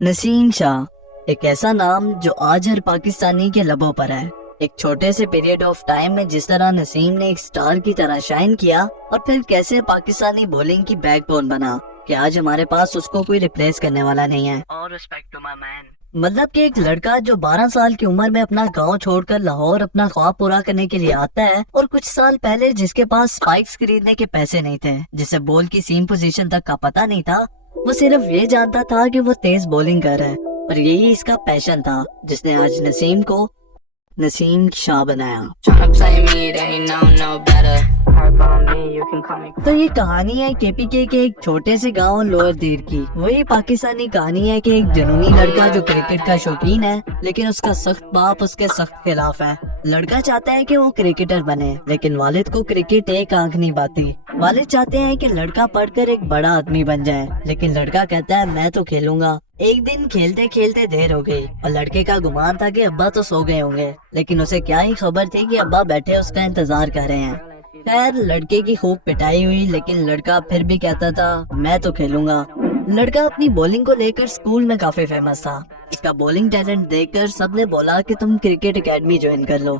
नसीम शाह एक ऐसा नाम जो आज हर पाकिस्तानी के लबों पर है। एक छोटे से पीरियड ऑफ टाइम में जिस तरह नसीम ने एक स्टार की तरह शाइन किया और फिर कैसे पाकिस्तानी बॉलिंग की बैकबोन बना कि आज हमारे पास उसको कोई रिप्लेस करने वाला नहीं है। और रिस्पेक्ट टू माय मैन। मतलब कि एक लड़का जो 12 साल की उम्र में अपना गांव छोड़कर लाहौर अपना ख्वाब पूरा करने के लिए आता है, और कुछ साल पहले जिसके पास स्पाइक्स खरीदने के पैसे नहीं थे, जिसे बॉल की सीम पोजीशन तक का पता नहीं था, वो सिर्फ ये जानता था कि वो तेज बॉलिंग कर रहा है और यही इसका पैशन था जिसने आज नसीम को नसीम शाह बनाया। तो ये कहानी है केपीके के एक छोटे से गांव लोअर दीर की। वही पाकिस्तानी कहानी है कि एक जुनूनी लड़का जो क्रिकेट का शौकीन है, लेकिन उसका सख्त बाप उसके सख्त खिलाफ है। लड़का चाहता है कि वो क्रिकेटर बने, लेकिन वालिद को क्रिकेट एक आंख नहीं पाती। वालिद चाहते हैं कि लड़का पढ़कर एक बड़ा आदमी बन जाए, लेकिन लड़का कहता है मैं तो खेलूंगा। एक दिन खेलते खेलते देर हो गई और लड़के का गुमान था कि अब्बा तो सो गए होंगे, लेकिन उसे क्या ही खबर थी कि अब्बा बैठे उसका इंतजार कर रहे हैं। खैर लड़के की खूब पिटाई हुई, लेकिन लड़का फिर भी कहता था मैं तो खेलूंगा। लड़का अपनी बॉलिंग को लेकर स्कूल में काफी फेमस था। इसका बॉलिंग टैलेंट देखकर सबने बोला कि तुम क्रिकेट एकेडमी ज्वाइन कर लो।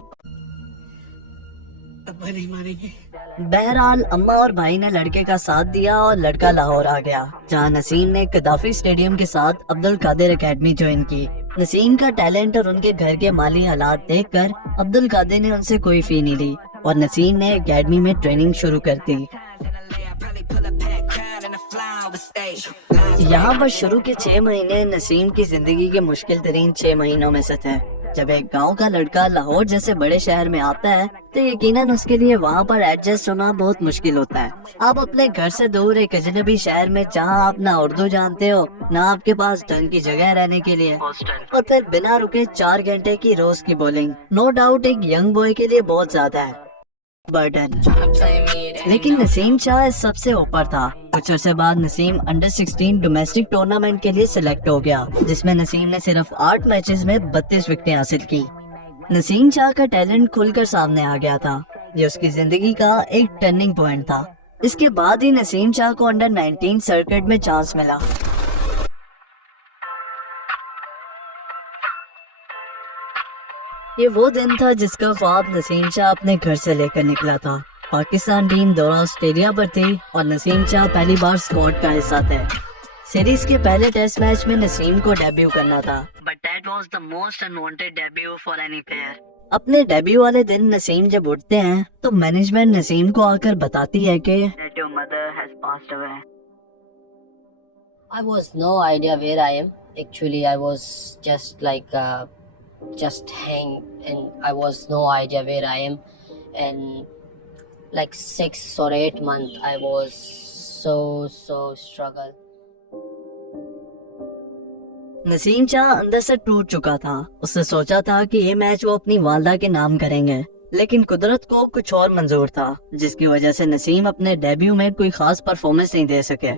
बहरहाल अम्मा और भाई ने लड़के का साथ दिया और लड़का लाहौर आ गया, जहां नसीम ने कदाफी स्टेडियम के साथ अब्दुल कादिर एकेडमी ज्वाइन की। नसीम का टैलेंट और उनके घर के माली हालात देखकर अब्दुल कादिर ने उनसे कोई फी नहीं ली और नसीम ने एकेडमी में ट्रेनिंग शुरू कर दी। यहाँ पर शुरू के 6 महीने नसीम की जिंदगी के मुश्किल तरीन 6 महीनों में से थे। जब एक गांव का लड़का लाहौर जैसे बड़े शहर में आता है तो यकीनन उसके लिए वहाँ पर एडजस्ट होना बहुत मुश्किल होता है। आप अपने घर से दूर एक अजनबी शहर में, जहाँ आप ना उर्दू जानते हो ना आपके पास ढंग की जगह रहने के लिए, और फिर बिना रुके 4 घंटे की रोज की बॉलिंग, नो डाउट एक यंग बॉय के लिए बहुत ज्यादा है बर्डन। लेकिन नसीम शाह इस सबसे ऊपर था। कुछ अर्से बाद नसीम अंडर 16 डोमेस्टिक टूर्नामेंट के लिए सिलेक्ट हो गया, जिसमें नसीम ने सिर्फ 8 मैचेस में 32 विकेटें हासिल की। नसीम शाह का टैलेंट खुलकर सामने आ गया था। ये उसकी जिंदगी का एक टर्निंग पॉइंट था। इसके बाद ही नसीम शाह को अंडर 19 सर्किट में चांस मिला। ये वो दिन था जिसका ख्वाब नसीम शाह अपने घर से लेकर निकला था। पाकिस्तान टीम दौरा ऑस्ट्रेलिया पर थी और नसीम शाह पहली बार स्क्वाड का हिस्सा थे। सीरीज के पहले टेस्ट मैच में नसीम को डेब्यू करना था, but that was the most unwanted debut for any player. अपने डेब्यू वाले दिन नसीम जब उठते हैं तो मैनेजमेंट नसीम को आकर बताती है कि your mother has passed away. I was no idea where I am. Actually, I was just hang, and I was no idea where I am. And like 6 or 8 months, I was so struggle. Naseem Shah अंदर से टूट चुका था। उसने सोचा था कि ये मैच वो अपनी वालदा के नाम करेंगे, लेकिन कुदरत को कुछ और मंजूर था, जिसकी वजह से नसीम अपने डेब्यू में कोई खास परफॉर्मेंस नहीं दे सके।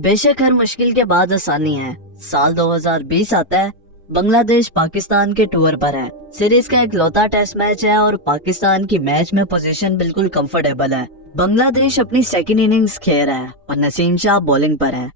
बेशक हर मुश्किल के बाद आसानी है। साल 2020 आता है। बांग्लादेश पाकिस्तान के टूर पर है। सीरीज का एक लौता टेस्ट मैच है और पाकिस्तान की मैच में पोजीशन बिल्कुल कंफर्टेबल है। बांग्लादेश अपनी सेकंड इनिंग्स खेल रहा है और नसीम शाह बॉलिंग पर है।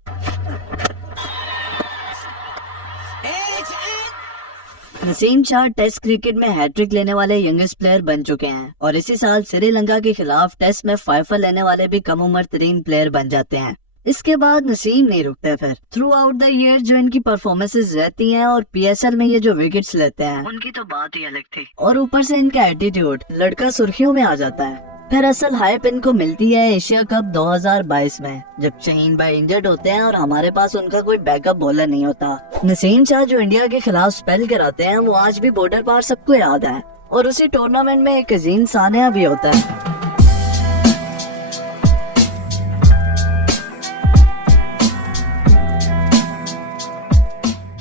नसीम शाह टेस्ट क्रिकेट में हैट्रिक लेने वाले यंगेस्ट प्लेयर बन चुके हैं और इसी साल श्रीलंका के खिलाफ टेस्ट में फाइफर लेने वाले भी कम उम्र तरीन प्लेयर बन जाते हैं। इसके बाद नसीम नहीं रुकते। फिर थ्रू आउट द ईयर जो इनकी परफॉर्मेंसेस रहती हैं और पीएसएल में ये जो विकेट्स लेते हैं, उनकी तो बात ही अलग थी। और ऊपर से इनका एटीट्यूड, लड़का सुर्खियों में आ जाता है। फिर असल हाइप इनको मिलती है एशिया कप 2022 में, जब शहीन भाई इंजर्ड होते हैं और हमारे पास उनका कोई बैकअप बॉलर नहीं होता। नसीम शाह जो इंडिया के खिलाफ स्पेल कराते हैं, वो आज भी बॉर्डर पार सबको याद है। और उसी टूर्नामेंट में एक अजीम सानिया भी होता है।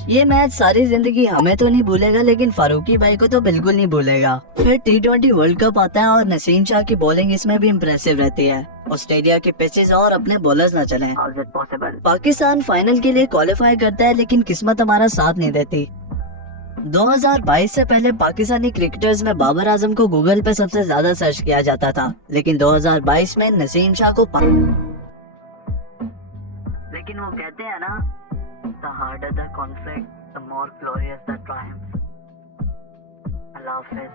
ये मैच सारी जिंदगी हमें तो नहीं भूलेगा, लेकिन फारूकी भाई को तो बिल्कुल नहीं भूलेगा। फिर T20 वर्ल्ड कप आता है और नसीम शाह की बॉलिंग इसमें भी इम्प्रेसिव रहती है। ऑस्ट्रेलिया के पिचेस और अपने बॉलर्स न चले। पाकिस्तान फाइनल के लिए क्वालिफाई करता है, लेकिन किस्मत हमारा साथ नहीं देती। 2022 से पहले पाकिस्तानी क्रिकेटर्स में बाबर आजम को गूगल पे सबसे ज्यादा सर्च किया जाता था, लेकिन 2022 में नसीम शाह को लेकिन वो कहते हैं ना, The harder the conflict, the more glorious the triumph. Allah Hafiz.